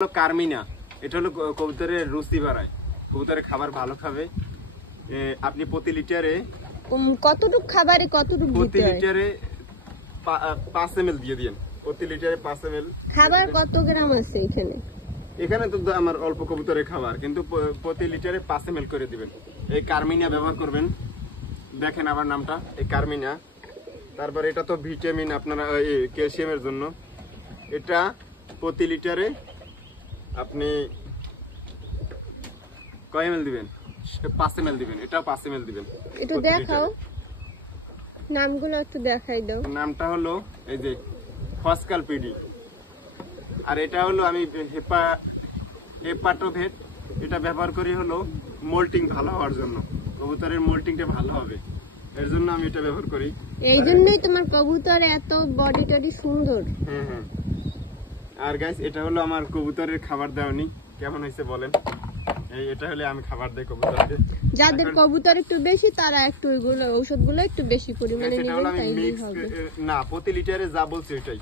কার্মিনা, এটা হলো কবুতরের রুচি বাড়ায়, কবুতরের খাবার ভালো খাবে। আপনি প্রতি লিটারে কতটুক খাবারে কতটুক প্রতি লিটারে 5 ml দিয়ে দিন। প্রতি লিটারে 5 ml খাবার কত গ্রাম আছে এখানে? এখানে তো আমার অল্প কবুতরের খাবার, কিন্তু প্রতি লিটারে 5 ml করে দিবেন। এই কার্মিনা ব্যবহার করবেন। দেখেন আবার নামটা, এই কার্মিনা। তারপর এটা তো ভিটামিন, আপনারা ক্যালসিয়ামের জন্য। এটা প্রতি লিটারে আপনি কয় ml দিবেন? 5 ml দিবেন। এটাও 5 ml দিবেন। একটু দেখাও, নামগুলো একটু দেখাই দাও। নামটা হলো এই যে ফসকাল পিডি, আর এটা হলো আমি হেপাটোভেট। এটা ব্যবহার করি হলো মোল্টিং ভালো হওয়ার জন্য, কবুতরের মোল্টিংটা ভালো হবে, এর জন্য আমি এটা ব্যবহার করি। এই জন্যই তোমার কবুতর এত বডি টডি সুন্দর। হ্যাঁ হ্যাঁ। আর গাইস, এটা হলো আমার কবুতরের খাবার দেওয়ানি। কেমন হয়েছে বলেন? এটা হলে আমি খাবার দেই কবুতরকে। যাদের কবুতর একটু বেশি তারা একটু ওইগুলো ঔষধগুলো একটু বেশি পরিমাণে নেবেন, তাইলেই হবে। না, প্রতি লিটারে যা বলছি ওইটাই।